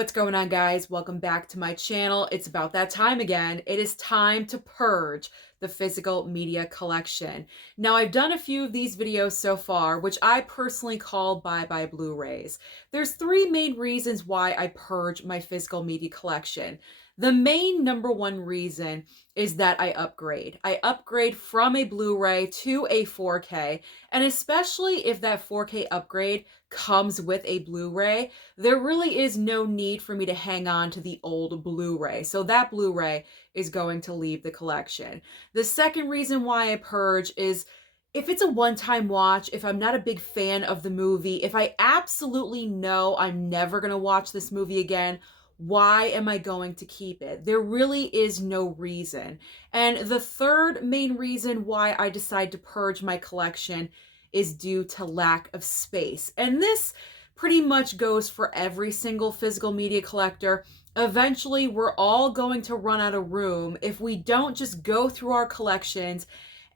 What's going on, guys? Welcome back to my channel. It's about that time again. It is time to purge the physical media collection. Now, I've done a few of these videos so far, which I personally call Bye Blu-rays. There's three main reasons why I purge my physical media collection. The main number one reason is that I upgrade. I upgrade from a Blu-ray to a 4K, and especially if that 4K upgrade comes with a Blu-ray, there really is no need for me to hang on to the old Blu-ray. So that Blu-ray is going to leave the collection. The second reason why I purge is if it's a one-time watch, if I'm not a big fan of the movie, if I absolutely know I'm never going to watch this movie again, why am I going to keep it? There really is no reason. And the third main reason why I decide to purge my collection is due to lack of space. And this pretty much goes for every single physical media collector. Eventually, we're all going to run out of room if we don't just go through our collections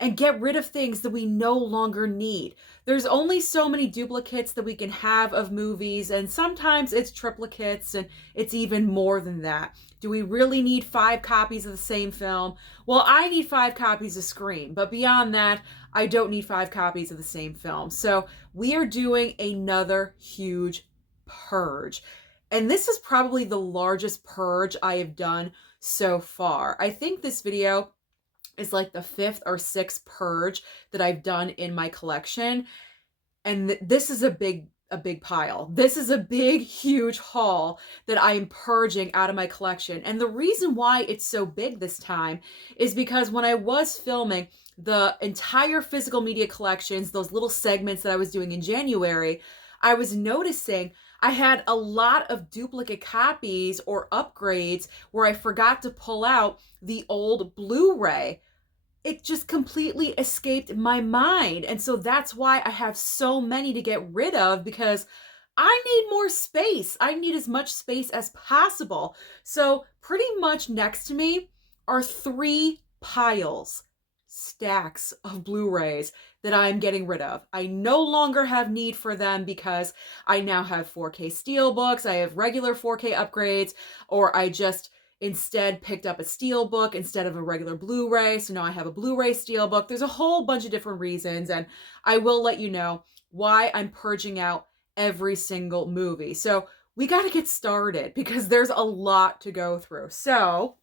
and get rid of things that we no longer need. There's only so many duplicates that we can have of movies, and sometimes it's triplicates, and it's even more than that. Do we really need 5 copies of the same film? Well, I need 5 copies of Scream, but beyond that, I don't need 5 copies of the same film. So we are doing another huge purge. And this is probably the largest purge I have done so far. I think this video is like the 5th or 6th purge that I've done in my collection. And this is a big pile. This is a big, huge haul that I am purging out of my collection. And the reason why it's so big this time is because when I was filming the entire physical media collections, those little segments that I was doing in January, I was noticing I had a lot of duplicate copies or upgrades where I forgot to pull out the old Blu-ray. It just completely escaped my mind. And so that's why I have so many to get rid of, because I need more space. I need as much space as possible. So pretty much next to me are 3 piles, stacks of Blu-rays that I'm getting rid of. I no longer have need for them because I now have 4K steelbooks, I have regular 4K upgrades, or I just instead picked up a steelbook instead of a regular Blu-ray. So now I have a Blu-ray steelbook. There's a whole bunch of different reasons, and I will let you know why I'm purging out every single movie. So we got to get started because there's a lot to go through. So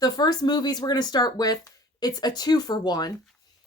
the first movies we're going to start with, it's a 2-for-1.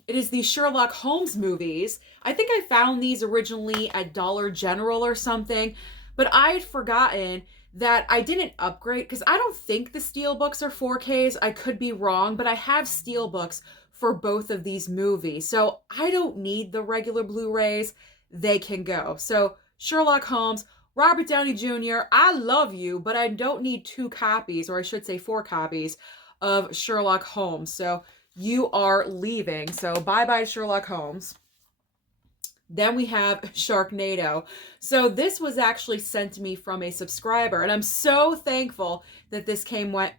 It is the Sherlock Holmes movies. I think I found these originally at Dollar General or something, but I had forgotten that I didn't upgrade because I don't think the steelbooks are 4Ks. I could be wrong, but I have steelbooks for both of these movies. So I don't need the regular Blu-rays. They can go. So Sherlock Holmes, Robert Downey Jr., I love you, but I don't need 2 copies, or I should say 4 copies of Sherlock Holmes. So you are leaving. So bye-bye Sherlock Holmes. Then we have Sharknado. So this was actually sent to me from a subscriber, and I'm so thankful that this came my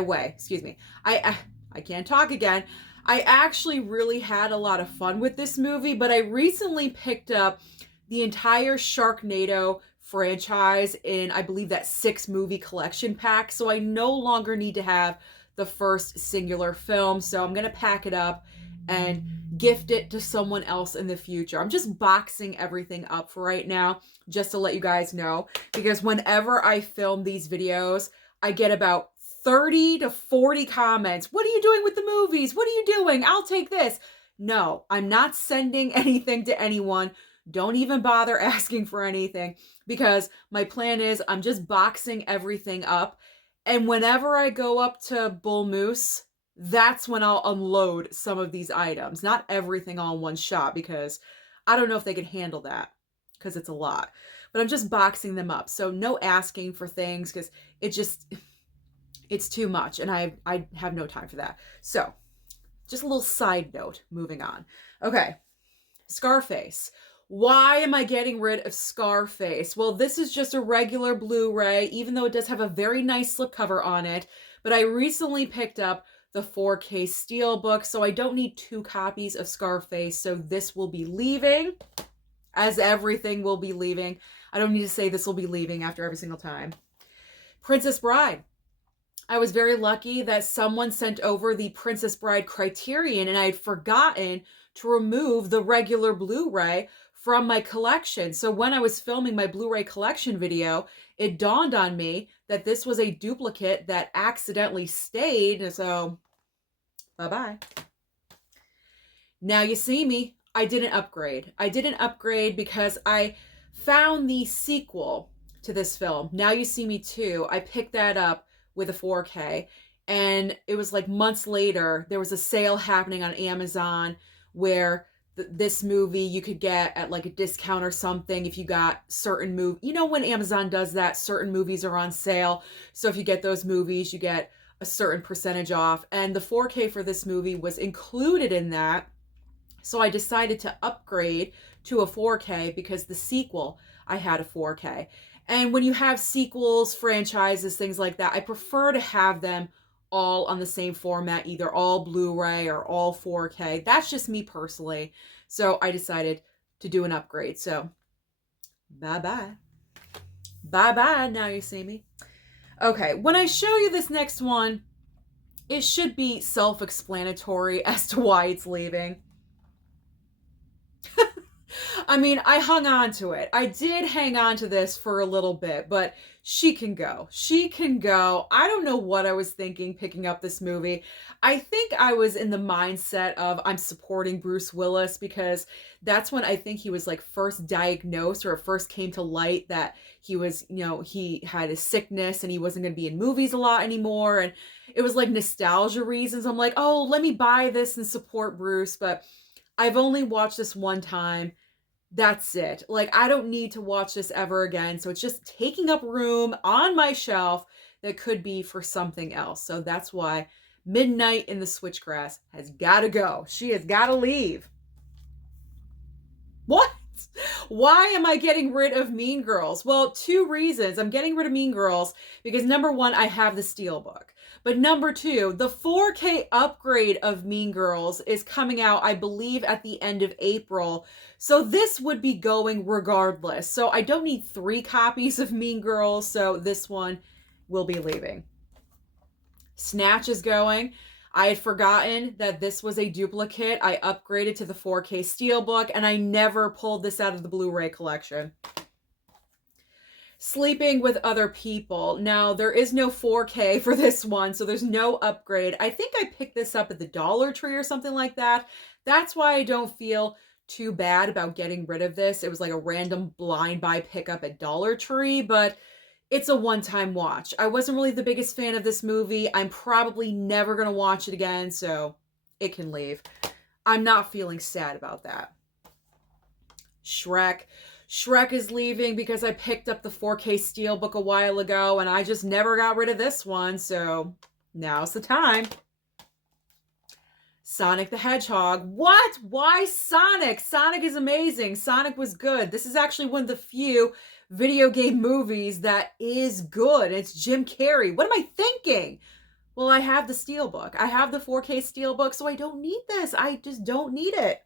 way. Excuse me. I can't talk again. I actually really had a lot of fun with this movie, but I recently picked up the entire Sharknado franchise in, I believe, that 6-movie collection pack. So I no longer need to have the first singular film. So I'm going to pack it up and gift it to someone else in the future. I'm just boxing everything up for right now, just to let you guys know, because whenever I film these videos, I get about 30 to 40 comments. What are you doing with the movies? What are you doing? I'll take this. No, I'm not sending anything to anyone. Don't even bother asking for anything, because my plan is I'm just boxing everything up. And whenever I go up to Bull Moose, that's when I'll unload some of these items. Not everything all in one shot, because I don't know if they can handle that, because it's a lot. But I'm just boxing them up. So no asking for things, because it's too much, and I have no time for that. So just a little side note, moving on. Okay, Scarface. Why am I getting rid of Scarface? Well, this is just a regular Blu-ray, even though it does have a very nice slipcover on it. But I recently picked up the 4K steelbook, so I don't need 2 copies of Scarface. So this will be leaving, as everything will be leaving. I don't need to say this will be leaving after every single time. Princess Bride. I was very lucky that someone sent over the Princess Bride Criterion, and I had forgotten to remove the regular Blu-ray from my collection. So when I was filming my Blu-ray collection video, it dawned on me that this was a duplicate that accidentally stayed. So, bye-bye. Now you see me. I didn't upgrade. I didn't upgrade because I found the sequel to this film, Now You See Me Too. I picked that up with a 4K, and it was like months later, there was a sale happening on Amazon where this movie you could get at like a discount or something if you got certain movie. You know, when Amazon does that, certain movies are on sale. So if you get those movies, you get a certain percentage off. And the 4K for this movie was included in that. So I decided to upgrade to a 4K because the sequel, I had a 4K. And when you have sequels, franchises, things like that, I prefer to have them all on the same format, either all Blu-ray or all 4K. That's just me personally. So I decided to do an upgrade. So bye-bye. Bye-bye, Now You See Me. Okay, when I show you this next one, it should be self-explanatory as to why it's leaving. I mean, I hung on to it. I did hang on to this for a little bit, but she can go. She can go. I don't know what I was thinking picking up this movie. I think I was in the mindset of I'm supporting Bruce Willis because that's when I think he was like first diagnosed, or it first came to light that he was, you know, he had a sickness and he wasn't going to be in movies a lot anymore. And it was like nostalgia reasons. I'm like, oh, let me buy this and support Bruce. But I've only watched this one time. That's it. Like, I don't need to watch this ever again. So it's just taking up room on my shelf that could be for something else. So that's why Midnight in the Switchgrass has got to go. She has got to leave. What? Why am I getting rid of Mean Girls? Well, two reasons. I'm getting rid of Mean Girls because number one, I have the Steelbook. But number two, the 4K upgrade of Mean Girls is coming out, I believe, at the end of April. So this would be going regardless. So I don't need 3 copies of Mean Girls. So this one will be leaving. Snatch is going. I had forgotten that this was a duplicate. I upgraded to the 4K Steelbook, and I never pulled this out of the Blu-ray collection. Sleeping with Other People. Now, there is no 4K for this one, so there's no upgrade. I think I picked this up at the Dollar Tree or something like that. That's why I don't feel too bad about getting rid of this. It was like a random blind buy pickup at Dollar Tree, but it's a one-time watch. I wasn't really the biggest fan of this movie. I'm probably never going to watch it again, so it can leave. I'm not feeling sad about that. Shrek. Shrek is leaving because I picked up the 4K Steelbook a while ago and I just never got rid of this one, so now's the time. Sonic the Hedgehog. What? Why Sonic? Sonic is amazing. Sonic was good. This is actually one of the few video game movies that is good. It's Jim Carrey. What am I thinking? Well, I have the Steelbook. I have the 4K Steelbook, so I don't need this. I just don't need it.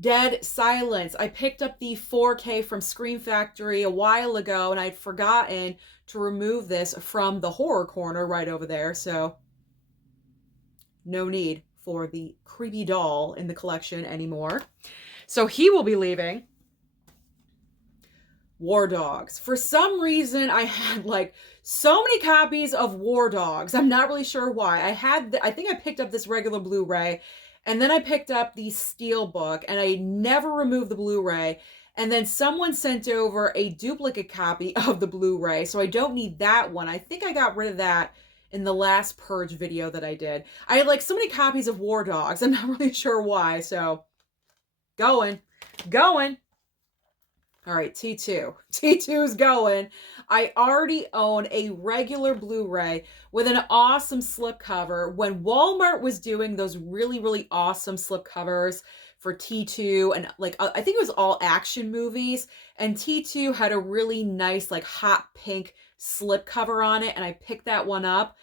Dead Silence. I picked up the 4K from Scream Factory a while ago, and I'd forgotten to remove this from the horror corner right over there, so no need for the creepy doll in the collection anymore. So he will be leaving. War Dogs. For some reason, I had like so many copies of War Dogs. I'm not really sure why. I think I picked up this regular Blu-ray, and then I picked up the Steelbook, and I never removed the Blu-ray. And then someone sent over a duplicate copy of the Blu-ray, so I don't need that one. I think I got rid of that in the last Purge video that I did. I had like so many copies of War Dogs. I'm not really sure why, so going. All right, T2. T2's going. I already own a regular Blu-ray with an awesome slipcover. When Walmart was doing those really, really awesome slipcovers for T2, and like I think it was all action movies, and T2 had a really nice like hot pink slipcover on it, and I picked that one up.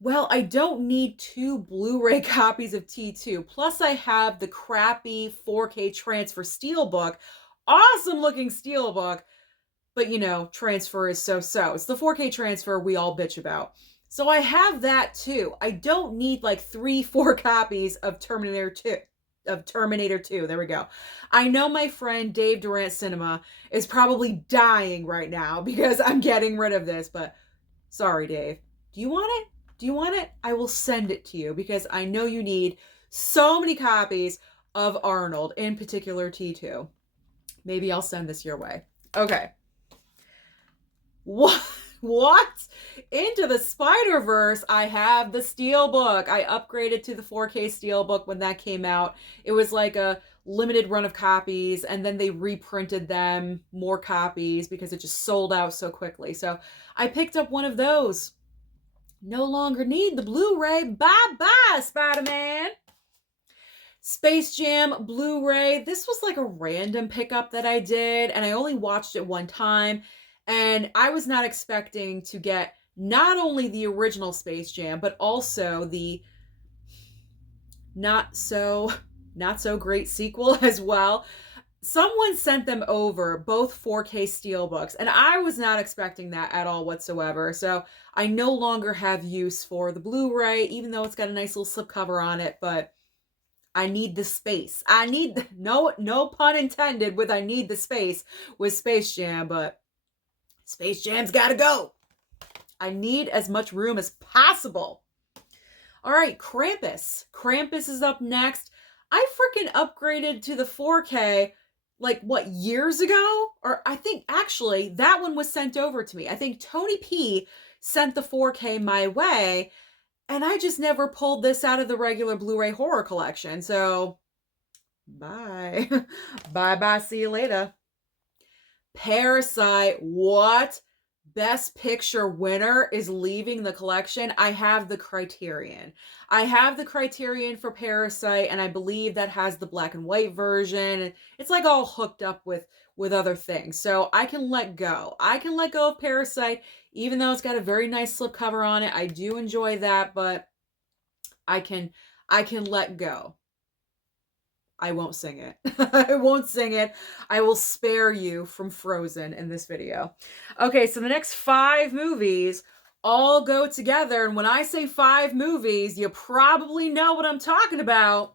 Well, I don't need 2 Blu-ray copies of T2. Plus I have the crappy 4K transfer Steelbook awesome looking steelbook, but you know, transfer is so-so. It's the 4K transfer we all bitch about. So I have that too. I don't need like 3-4 copies of Terminator 2. There we go. I know my friend Dave Durant Cinema is probably dying right now because I'm getting rid of this, but sorry, Dave. Do you want it? Do you want it? I will send it to you because I know you need so many copies of Arnold, in particular T2. Maybe I'll send this your way. Okay. What? Into the Spider-Verse, I have the Steelbook. I upgraded to the 4K Steelbook when that came out. It was like a limited run of copies, and then they reprinted them, more copies, because it just sold out so quickly. So I picked up one of those. No longer need the Blu-ray. Bye-bye, Spider-Man. Space Jam Blu-ray. This was like a random pickup that I did, and I only watched it one time. And I was not expecting to get not only the original Space Jam, but also the not so great sequel as well. Someone sent them over, both 4K Steelbooks, and I was not expecting that at all whatsoever. So I no longer have use for the Blu-ray, even though it's got a nice little slipcover on it, but I need the space. I need, no pun intended with I need the space with Space Jam, but Space Jam's gotta go. I need as much room as possible. All right, Krampus. Krampus is up next. I freaking upgraded to the 4K like what, years ago? Or I think actually that one was sent over to me. I think Tony P sent the 4K my way, and I just never pulled this out of the regular Blu-ray horror collection. So bye. Bye-bye. See you later. Parasite. What? Best Picture winner is leaving the collection. I have the Criterion. I have the Criterion for Parasite, and I believe that has the black and white version. It's like all hooked up with other things. So I can let go. I can let go of Parasite, even though it's got a very nice slipcover on it. I do enjoy that, but I can let go. I won't sing it. I won't sing it. I will spare you from Frozen in this video. Okay, so the next 5 movies all go together. And when I say 5 movies, you probably know what I'm talking about.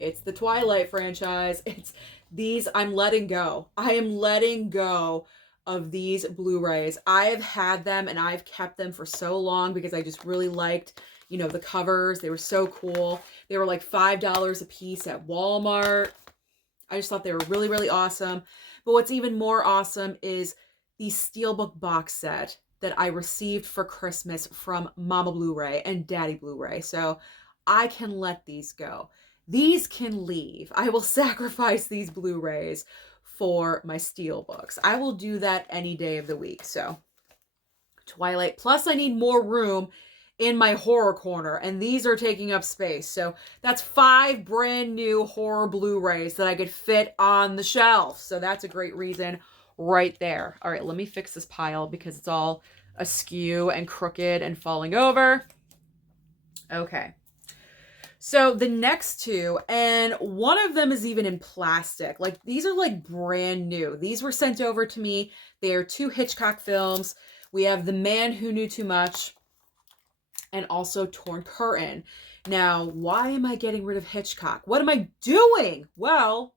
It's the Twilight franchise. It's these I'm letting go. I am letting go of these Blu-rays. I have had them and I've kept them for so long because I just really liked, you know, the covers. They were so cool. They were like $5 a piece at Walmart. I just thought they were really, really awesome. But what's even more awesome is the Steelbook box set that I received for Christmas from Mama Blu-ray and Daddy Blu-ray. So I can let these go. These can leave. I will sacrifice these Blu-rays for my Steelbooks. I will do that any day of the week. So Twilight. Plus I need more room in my horror corner, and these are taking up space. So that's 5 brand new horror Blu-rays that I could fit on the shelf. So that's a great reason right there. All right, let me fix this pile because it's all askew and crooked and falling over. Okay. So the next 2, and one of them is even in plastic. Like, these are like brand new. These were sent over to me. They are 2 Hitchcock films. We have The Man Who Knew Too Much and also Torn Curtain. Now, why am I getting rid of Hitchcock? What am I doing? Well,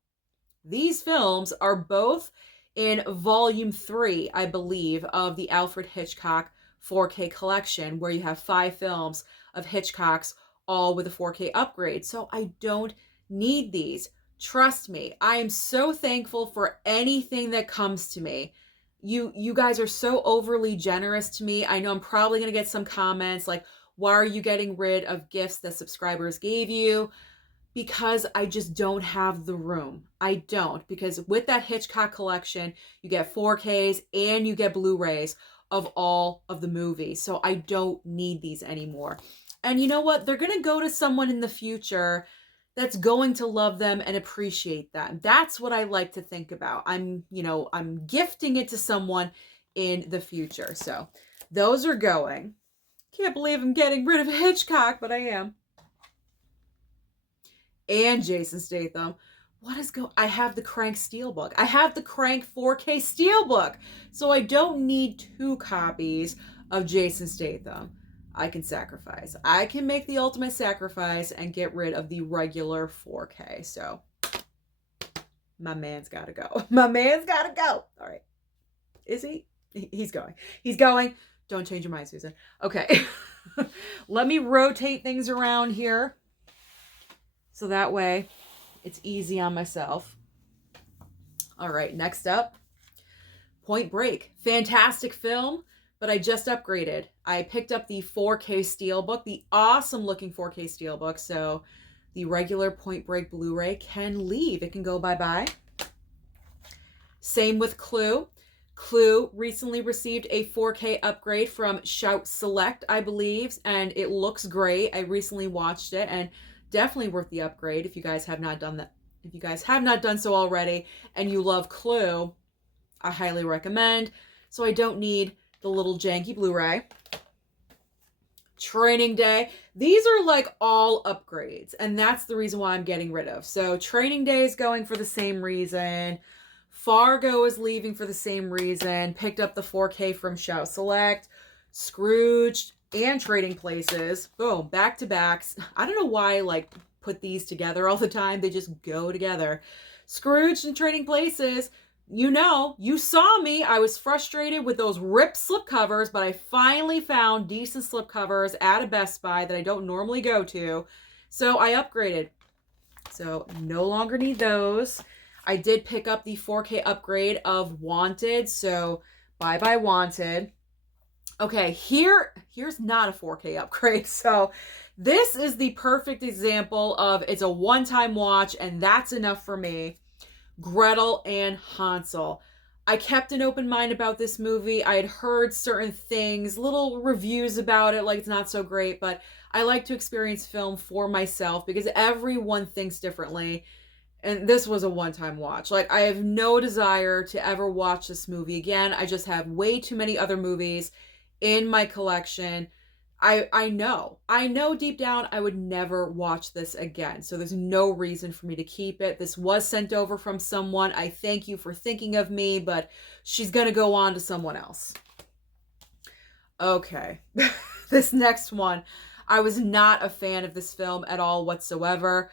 these films are both in volume 3, I believe, of the Alfred Hitchcock 4K collection, where you have 5 films of Hitchcock's, all with a 4K upgrade. So I don't need these. Trust me, I am so thankful for anything that comes to me. You guys are so overly generous to me. I know I'm probably going to get some comments like, why are you getting rid of gifts that subscribers gave you? Because I just don't have the room. I don't. Because with that Hitchcock collection, you get 4Ks and you get Blu-rays of all of the movies. So I don't need these anymore. And you know what? They're going to go to someone in the future that's going to love them and appreciate that. That's what I like to think about. I'm gifting it to someone in the future. So those are going. Can't believe I'm getting rid of Hitchcock, but I am. And Jason Statham. what is I have the Crank Steelbook. I have the Crank 4K Steelbook. So I don't need 2 copies of Jason Statham. I can sacrifice. I can make the ultimate sacrifice and get rid of the regular 4K. So my man's got to go. My man's got to go. All right. Is he? He's going. He's going. Don't change your mind, Susan. Okay. Let me rotate things around here. So that way it's easy on myself. All right. Next up, Point Break. Fantastic film, but I just upgraded. I picked up the 4K Steelbook, the awesome looking 4K Steelbook. So the regular Point Break Blu-ray can leave. It can go bye-bye. Same with Clue. Clue recently received a 4K upgrade from Shout Select, I believe, and it looks great. I recently watched it, and definitely worth the upgrade if you guys have not done that. If you guys have not done so already and you love Clue, I highly recommend. So I don't need the little janky Blu-ray. Training Day. These are like all upgrades, and that's the reason why I'm getting rid of. So Training Day is going for the same reason. Fargo is leaving for the same reason. Picked up the 4K from Shout Select. Scrooged and Trading Places. Boom, back to backs. I don't know why I like put these together all the time. They just go together. Scrooged and Trading Places. You know, you saw me. I was frustrated with those ripped slipcovers, but I finally found decent slipcovers at a Best Buy that I don't normally go to. So I upgraded. So no longer need those. I did pick up the 4K upgrade of Wanted. So bye-bye Wanted. Okay, here's not a 4K upgrade. So this is the perfect example of it's a one-time watch and that's enough for me. Gretel and Hansel. I kept an open mind about this movie. I had heard certain things, little reviews about it, like it's not so great, but I like to experience film for myself because everyone thinks differently. And this was a one-time watch. Like, I have no desire to ever watch this movie again. I just have way too many other movies in my collection. I know deep down I would never watch this again. So there's no reason for me to keep it. This was sent over from someone. I thank you for thinking of me, but she's going to go on to someone else. Okay. This next one. I was not a fan of this film at all whatsoever.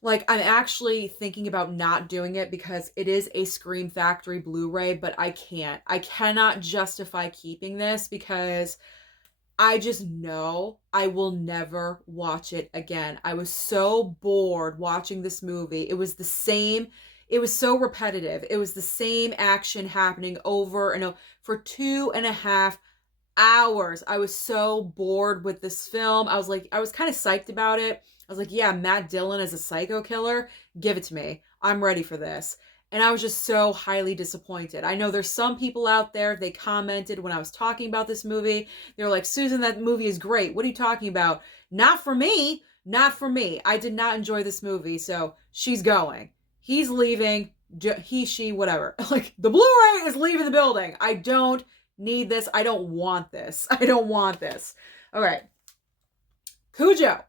Like, I'm actually thinking about not doing it because it is a Scream Factory Blu-ray, but I can't. I cannot justify keeping this because I just know I will never watch it again. I was so bored watching this movie. It was the same. It was so repetitive. It was the same action happening over and over for 2.5 hours. I was so bored with this film. I was kind of psyched about it. I was like, yeah, Matt Dillon as a psycho killer. Give it to me. I'm ready for this. And I was just so highly disappointed. I know there's some people out there, they commented when I was talking about this movie. They were like, Susan, that movie is great. What are you talking about? Not for me. Not for me. I did not enjoy this movie. So she's going. He's leaving. He, she, whatever. Like, the Blu-ray is leaving the building. I don't need this. I don't want this. I don't want this. All right. Cujo.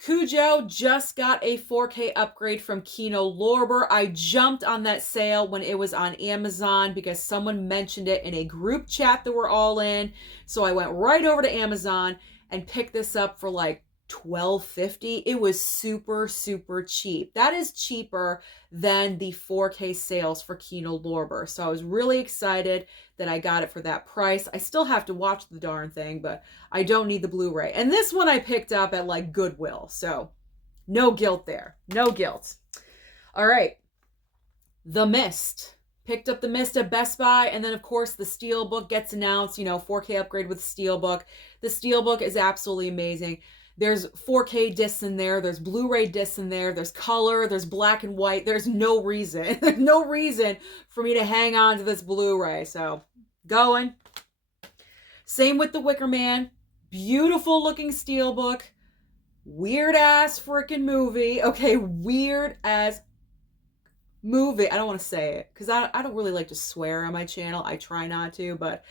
Cujo just got a 4K upgrade from Kino Lorber. I jumped on that sale when it was on Amazon because someone mentioned it in a group chat that we're all in. So I went right over to Amazon and picked this up for like $12.50. It was super, super cheap. That is cheaper than the 4K sales for Kino Lorber. So I was really excited that I got it for that price. I still have to watch the darn thing, but I don't need the Blu-ray. And this one I picked up at like Goodwill. So no guilt there. No guilt. All right. The Mist. Picked up The Mist at Best Buy. And then, of course, the Steelbook gets announced. 4K upgrade with Steelbook. The Steelbook is absolutely amazing. There's 4K discs in there. There's Blu-ray discs in there. There's color. There's black and white. There's no reason. There's no reason for me to hang on to this Blu-ray. So, going. Same with The Wicker Man. Beautiful looking Steelbook. Weird ass freaking movie. Okay, weird as movie. I don't want to say it because I don't really like to swear on my channel. I try not to, but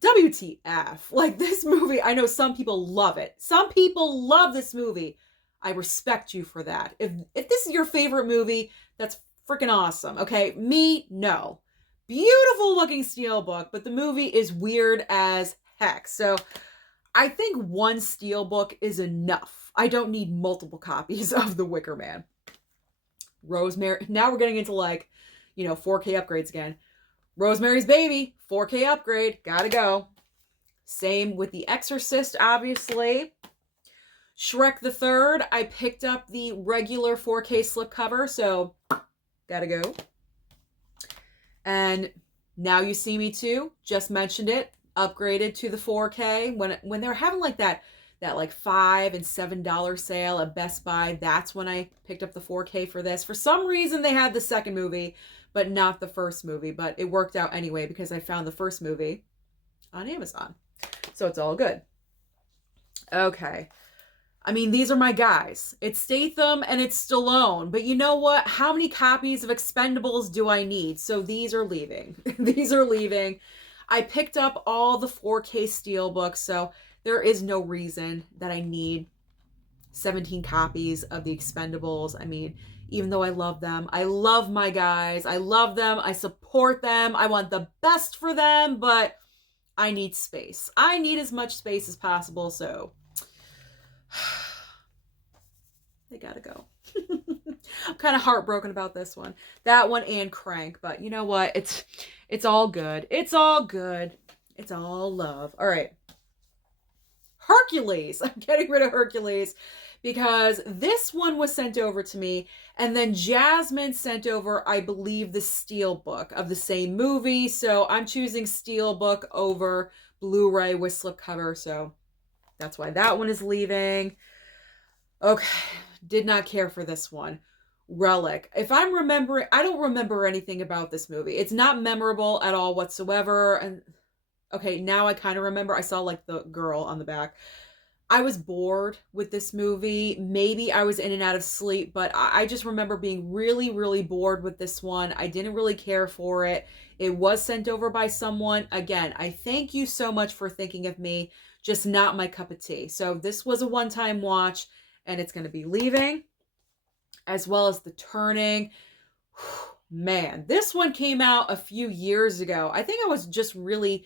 WTF. Like, this movie, I know some people love it. Some people love this movie. I respect you for that. If this is your favorite movie, that's freaking awesome. Okay, me, no. Beautiful looking steelbook, but the movie is weird as heck. So I think one steelbook is enough. I don't need multiple copies of The Wicker Man. Rosemary. Now we're getting into like, 4K upgrades again. Rosemary's Baby, 4K upgrade, gotta go. Same with The Exorcist, obviously. Shrek the Third, I picked up the regular 4K slipcover, so gotta go. And Now You See Me Too, just mentioned it, upgraded to the 4K. When they're having like that like $5 and $7 sale at Best Buy, that's when I picked up the 4K for this. For some reason they had the second movie, but not the first movie, but it worked out anyway because I found the first movie on Amazon. So it's all good. Okay. I mean, these are my guys. It's Statham and it's Stallone. But you know what? How many copies of Expendables do I need? So these are leaving. These are leaving. I picked up all the 4K steelbooks, so there is no reason that I need 17 copies of the Expendables. I mean, even though I love them, I love my guys. I love them. I support them. I want the best for them, but I need space. I need as much space as possible, so they gotta go. I'm kind of heartbroken about this one. That one and Crank, but you know what? It's all good. It's all good. It's all love. All right. Hercules. I'm getting rid of Hercules because this one was sent over to me, and then Jasmine sent over, I believe, the steelbook of the same movie. So I'm choosing steelbook over Blu-ray with slipcover. So that's why that one is leaving. Okay. Did not care for this one. Relic. If I'm remembering, I don't remember anything about this movie. It's not memorable at all whatsoever. And okay, now I kind of remember. I saw like the girl on the back. I was bored with this movie. Maybe I was in and out of sleep, but I just remember being really, really bored with this one. I didn't really care for it. It was sent over by someone. Again, I thank you so much for thinking of me. Just not my cup of tea. So this was a one-time watch, and it's going to be leaving, as well as The Turning. Man, this one came out a few years ago. I think I was just really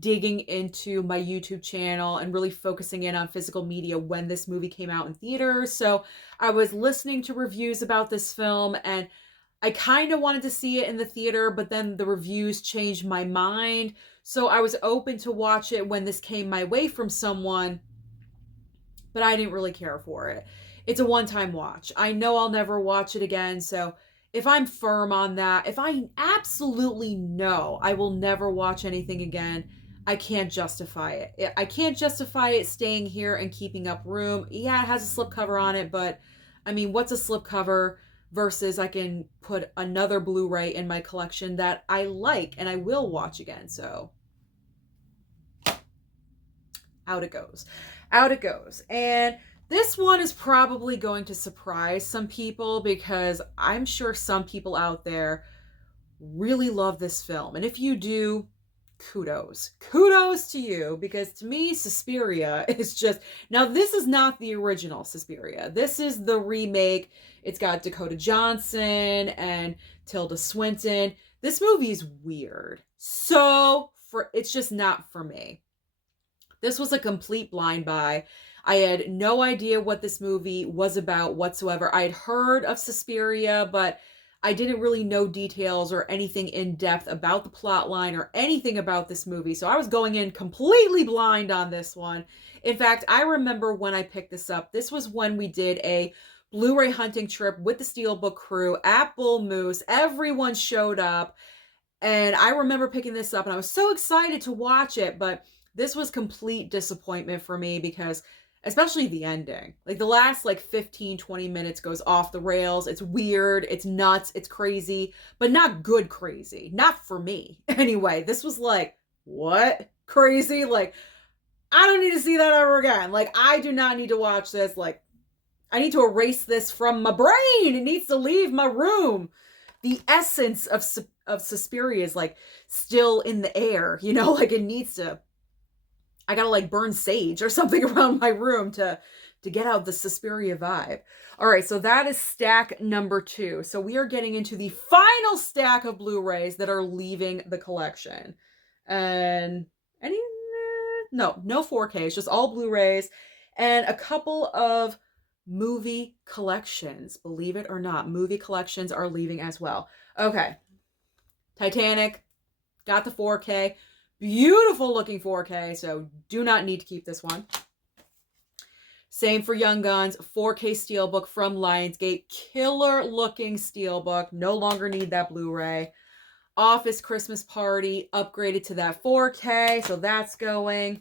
digging into my YouTube channel and really focusing in on physical media when this movie came out in theaters. So I was listening to reviews about this film, and I kind of wanted to see it in the theater, but then the reviews changed my mind. So I was open to watch it when this came my way from someone, but I didn't really care for it. It's a one-time watch. I know I'll never watch it again, so if I'm firm on that, if I absolutely know I will never watch anything again, I can't justify it. I can't justify it staying here and keeping up room. Yeah, it has a slipcover on it, but I mean, what's a slipcover versus I can put another Blu-ray in my collection that I like and I will watch again, so out it goes. Out it goes. And this one is probably going to surprise some people because I'm sure some people out there really love this film. And if you do, kudos. Kudos to you, because to me, Suspiria is just... Now, this is not the original Suspiria. This is the remake. It's got Dakota Johnson and Tilda Swinton. This movie is weird. It's just not for me. This was a complete blind buy. I had no idea what this movie was about whatsoever. I had heard of Suspiria, but I didn't really know details or anything in depth about the plot line or anything about this movie. So I was going in completely blind on this one. In fact, I remember when I picked this up, this was when we did a Blu-ray hunting trip with the Steelbook crew at Bull Moose. Everyone showed up, and I remember picking this up, and I was so excited to watch it, but this was complete disappointment for me because especially the ending. Like the last 15-20 minutes goes off the rails. It's weird, it's nuts, it's crazy, but not good crazy. Not for me. Anyway, this was what? Crazy? I don't need to see that ever again. I do not need to watch this. I need to erase this from my brain. It needs to leave my room. The essence of Suspiria is still in the air, it needs to... I gotta like burn sage or something around my room to get out the Suspiria vibe. All right, so that is stack number 2. So we are getting into the final stack of Blu-rays that are leaving the collection. And any no 4Ks, just all Blu-rays and a couple of movie collections. Believe it or not, movie collections are leaving as well. Okay. Titanic got the 4K. Beautiful looking 4K, so do not need to keep this one. Same for Young Guns, 4K Steelbook from Lionsgate. Killer looking Steelbook. No longer need that Blu-ray. Office Christmas Party, upgraded to that 4K, so that's going.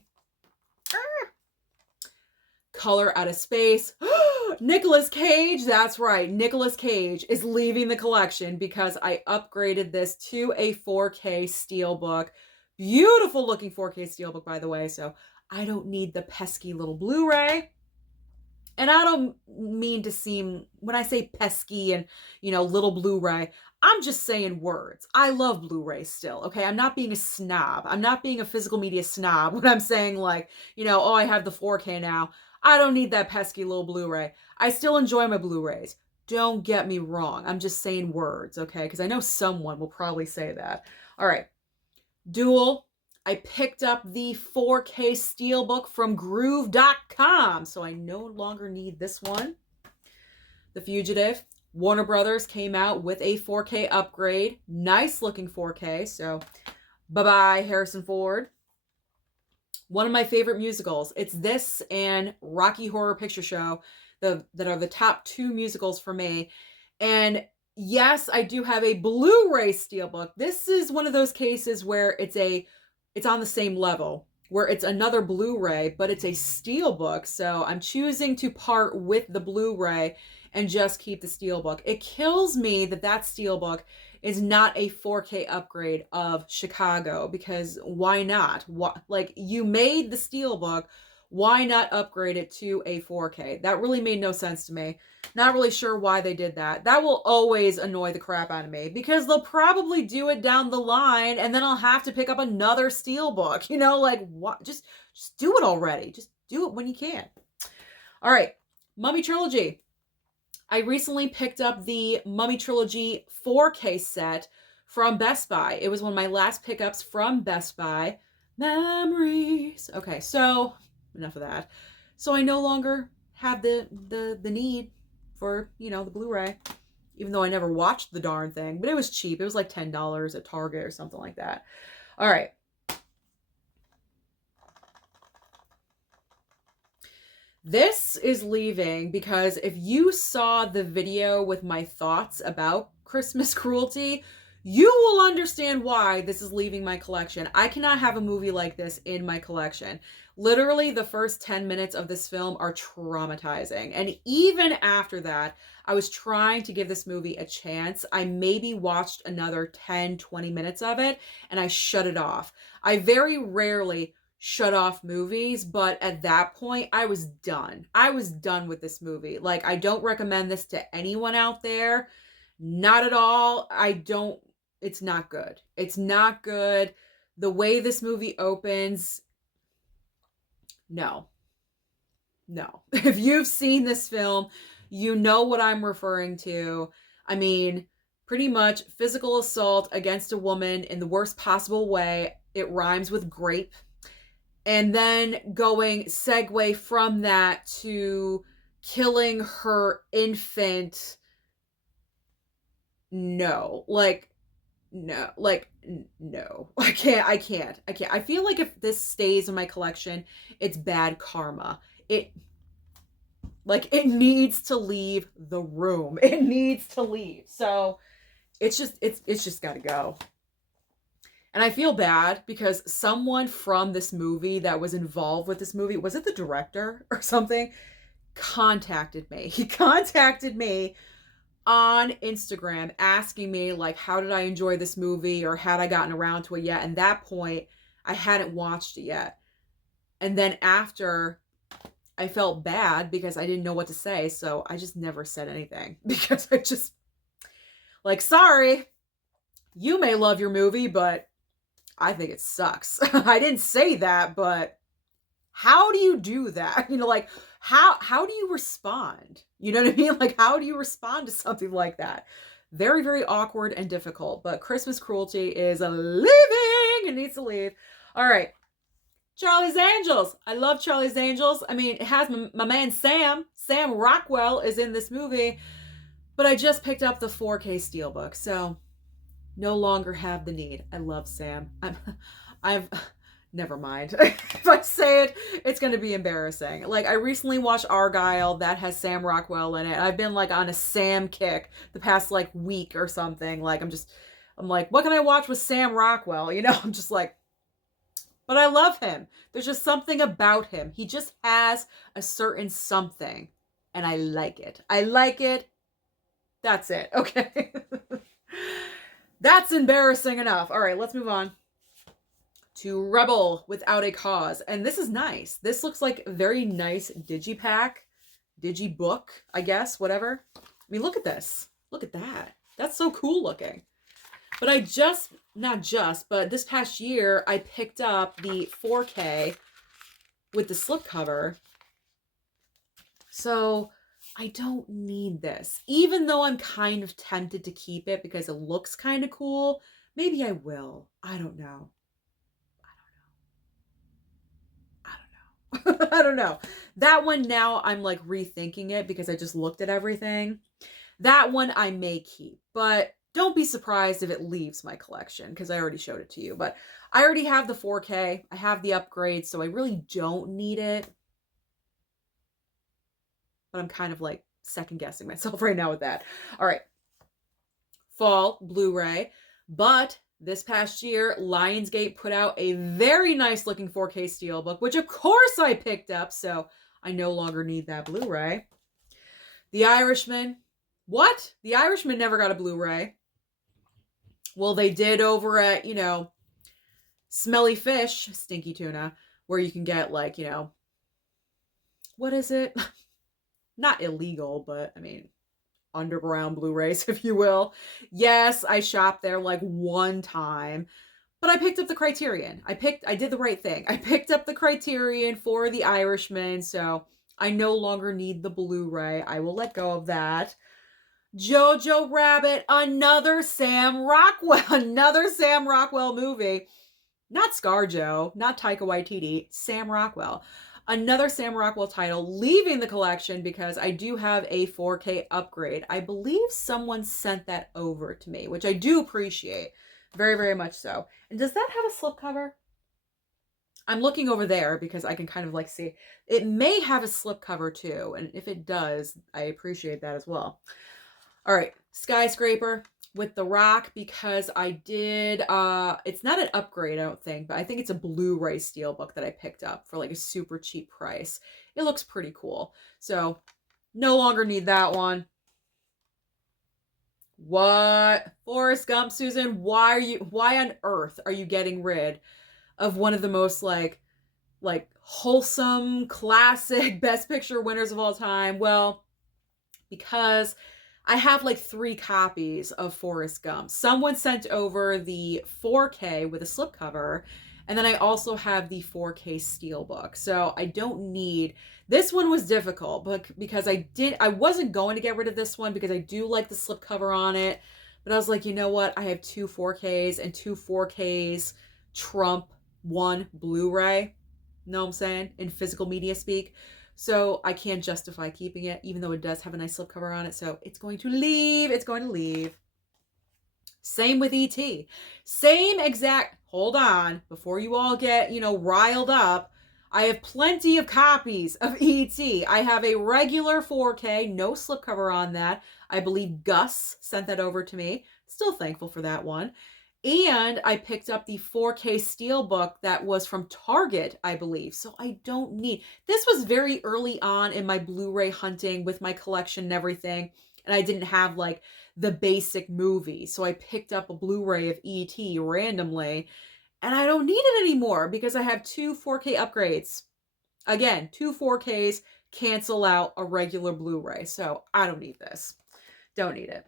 Color Out of Space. Nicolas Cage, that's right. Nicolas Cage is leaving the collection because I upgraded this to a 4K Steelbook. Beautiful looking 4K Steelbook, by the way, so I don't need the pesky little Blu-ray. And I don't mean to seem, when I say pesky and, little Blu-ray, I'm just saying words. I love Blu-ray still, okay? I'm not being a snob. I'm not being a physical media snob when I'm saying like, oh, I have the 4K now. I don't need that pesky little Blu-ray. I still enjoy my Blu-rays. Don't get me wrong. I'm just saying words, okay? Because I know someone will probably say that. All right. Duel. I picked up the 4K Steelbook from Groove.com, so I no longer need this one. The Fugitive. Warner Brothers came out with a 4K upgrade. Nice looking 4K, so bye-bye Harrison Ford. One of my favorite musicals. It's this and Rocky Horror Picture Show that are the top 2 musicals for me. And yes, I do have a Blu-ray Steelbook. This is one of those cases where it's on the same level, where it's another Blu-ray, but it's a Steelbook. So I'm choosing to part with the Blu-ray and just keep the Steelbook. It kills me that Steelbook is not a 4K upgrade of Chicago, because why not? Like, you made the Steelbook, why not upgrade it to a 4K? That really made no sense to me. Not really sure why they did that. That will always annoy the crap out of me, because they'll probably do it down the line and then I'll have to pick up another Steelbook. Like, what? Just do it already. Just do it when you can. All right, Mummy Trilogy. I recently picked up the Mummy Trilogy 4K set from Best Buy. It was one of my last pickups from Best Buy. Memories. Okay, so enough of that. So I no longer have the need for, the Blu-ray, even though I never watched the darn thing, but it was cheap. It was like $10 at Target or something like that. All right. This is leaving because if you saw the video with my thoughts about Christmas cruelty, you will understand why this is leaving my collection. I cannot have a movie like this in my collection. Literally, the first 10 minutes of this film are traumatizing. And even after that, I was trying to give this movie a chance. I maybe watched another 10, 20 minutes of it, and I shut it off. I very rarely shut off movies, but at that point, I was done. I was done with this movie. Like, I don't recommend this to anyone out there. Not at all. It's not good. It's not good. The way this movie opens, no. If you've seen this film, you know what I'm referring to. I mean, pretty much physical assault against a woman in the worst possible way. It rhymes with grape. And then segue from that to killing her infant. No. I can't. I feel like if this stays in my collection, it's bad karma. It needs to leave the room. It needs to leave. So it's just got to go. And I feel bad because someone from this movie that was involved with this movie, was it the director or something, contacted me. He contacted me on Instagram asking me, like, how did I enjoy this movie, or had I gotten around to it yet? And at that point, I hadn't watched it yet. And then after, I felt bad because I didn't know what to say, so I just never said anything, because I just, sorry, you may love your movie, but I think it sucks. I didn't say that, but how do you do that? You know, like, how do you respond? You know what I mean? Like, how do you respond to something like that? Very, very awkward and difficult, but Christmas Cruelty is leaving. It needs to leave. All right. Charlie's Angels. I love Charlie's Angels. I mean, it has my man Sam. Sam Rockwell is in this movie, but I just picked up the 4K Steelbook, so no longer have the need. I love Sam. I've never mind. If I say it, it's going to be embarrassing. Like, I recently watched Argyle that has Sam Rockwell in it. I've been like on a Sam kick the past like week or something. Like, I'm like, what can I watch with Sam Rockwell? You know, I'm just like, but I love him. There's just something about him. He just has a certain something, and I like it. I like it. That's it. Okay. That's embarrassing enough. All right, let's move on to Rebel Without a Cause. And this is nice. This looks like a very nice digipack, digibook, I guess, whatever. I mean, look at this. Look at that. That's so cool looking. But but this past year, I picked up the 4K with the slipcover. So I don't need this. Even though I'm kind of tempted to keep it because it looks kind of cool, maybe I will. I don't know. I don't know. That one now I'm like rethinking it because I just looked at everything. That one I may keep, but don't be surprised if it leaves my collection because I already showed it to you. But I already have the 4K. I have the upgrade, so I really don't need it. But I'm kind of like second guessing myself right now with that. All right. Fall Blu-ray. But this past year, Lionsgate put out a very nice looking 4K Steelbook, which of course I picked up, so I no longer need that Blu-ray. The Irishman. What? The Irishman never got a Blu-ray. Well, they did over at, you know, Smelly Fish, Stinky Tuna, where you can get like, you know, what is it? Not illegal, but I mean, underground Blu-rays, if you will. Yes, I shopped there like one time, but I picked up the Criterion. I did the right thing. I picked up the Criterion for The Irishman, so I no longer need the Blu-ray. I will let go of that. Jojo Rabbit, another Sam Rockwell movie. Not ScarJo, not Taika Waititi, Sam Rockwell. Another Sam Rockwell title leaving the collection because I do have a 4K upgrade. I believe someone sent that over to me, which I do appreciate. Very, very much so. And does that have a slipcover? I'm looking over there because I can kind of like see. It may have a slipcover too. And if it does, I appreciate that as well. All right, Skyscraper with The Rock because I did, it's not an upgrade, I don't think, but I think it's a Blu-ray Steelbook that I picked up for like a super cheap price. It looks pretty cool. So no longer need that one. What? Forrest Gump, Susan, why on earth are you getting rid of one of the most like wholesome, classic, best picture winners of all time? Well, because I have like 3 copies of Forrest Gump. Someone sent over the 4K with a slipcover, and then I also have the 4K Steelbook. So I don't need, this one was difficult, but because I wasn't going to get rid of this one because I do like the slipcover on it, but I was like, you know what? I have 2 4Ks and 2 4Ks trump 1 Blu-ray. Know what I'm saying? In physical media speak. So I can't justify keeping it, even though it does have a nice slipcover on it. So it's going to leave. It's going to leave. Same with E.T. Same exact, hold on, before you all get, you know, riled up. I have plenty of copies of E.T. I have a regular 4K, no slipcover on that. I believe Gus sent that over to me. Still thankful for that one. And I picked up the 4K Steelbook that was from Target, I believe. So I don't need, this was very early on in my Blu-ray hunting with my collection and everything. And I didn't have like the basic movie. So I picked up a Blu-ray of E.T. randomly. And I don't need it anymore because I have 2 4K upgrades. Again, 2 4Ks cancel out a regular Blu-ray. So I don't need this. Don't need it.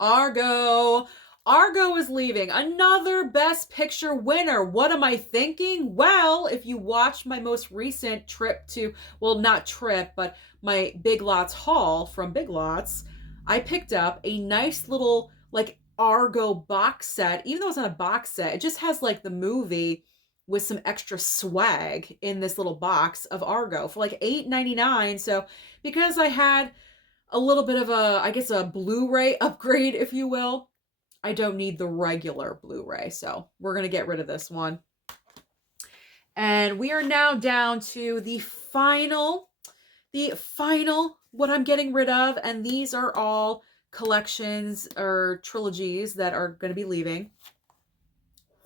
Argo. Argo is leaving. Another Best Picture winner. What am I thinking? Well, if you watched my most recent trip to, well, not trip, but my Big Lots haul from Big Lots, I picked up a nice little, like, Argo box set. Even though it's not a box set, it just has, like, the movie with some extra swag in this little box of Argo for like $8.99. So because I had a little bit of a, I guess, a Blu-ray upgrade, if you will, I don't need the regular Blu-ray, so we're going to get rid of this one. And we are now down to the final, what I'm getting rid of, and these are all collections or trilogies that are going to be leaving.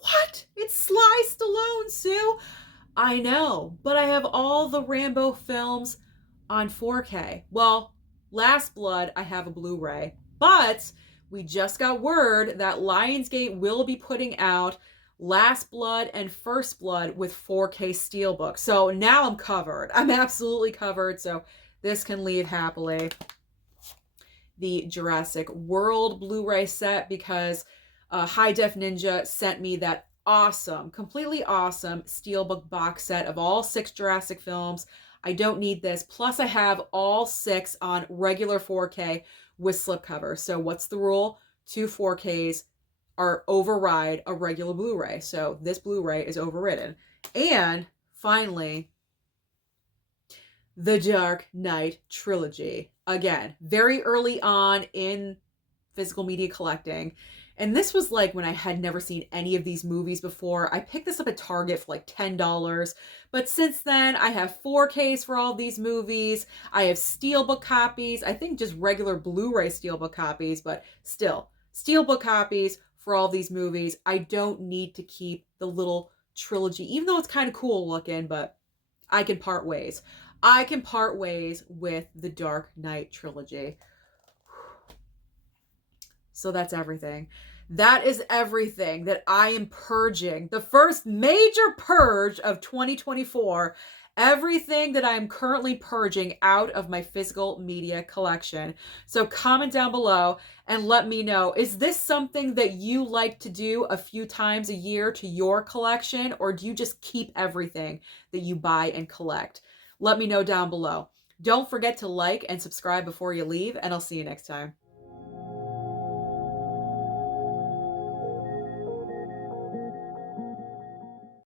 What? It's Sly Stallone, Sue! I know, but I have all the Rambo films on 4K. Well, Last Blood, I have a Blu-ray, but we just got word that Lionsgate will be putting out Last Blood and First Blood with 4K steelbooks. So now I'm covered. I'm absolutely covered, so this can leave happily. The Jurassic World Blu-ray set, because High Def Ninja sent me that awesome, completely awesome steelbook box set of all 6 Jurassic films. I don't need this. Plus I have all 6 on regular 4K with slipcover. So what's the rule? 2 4Ks are override a regular Blu-ray. So this Blu-ray is overridden. And finally, the Dark Knight Trilogy. Again, very early on in physical media collecting. And this was like when I had never seen any of these movies before. I picked this up at Target for like $10. But since then, I have 4Ks for all these movies. I have steelbook copies. I think just regular Blu-ray steelbook copies, but still, steelbook copies for all these movies. I don't need to keep the little trilogy, even though it's kind of cool looking, but I can part ways. I can part ways with the Dark Knight Trilogy. So that's everything. That is everything that I am purging. The first major purge of 2024. Everything that I am currently purging out of my physical media collection. So comment down below and let me know, is this something that you like to do a few times a year to your collection, or do you just keep everything that you buy and collect? Let me know down below. Don't forget to like and subscribe before you leave, and I'll see you next time.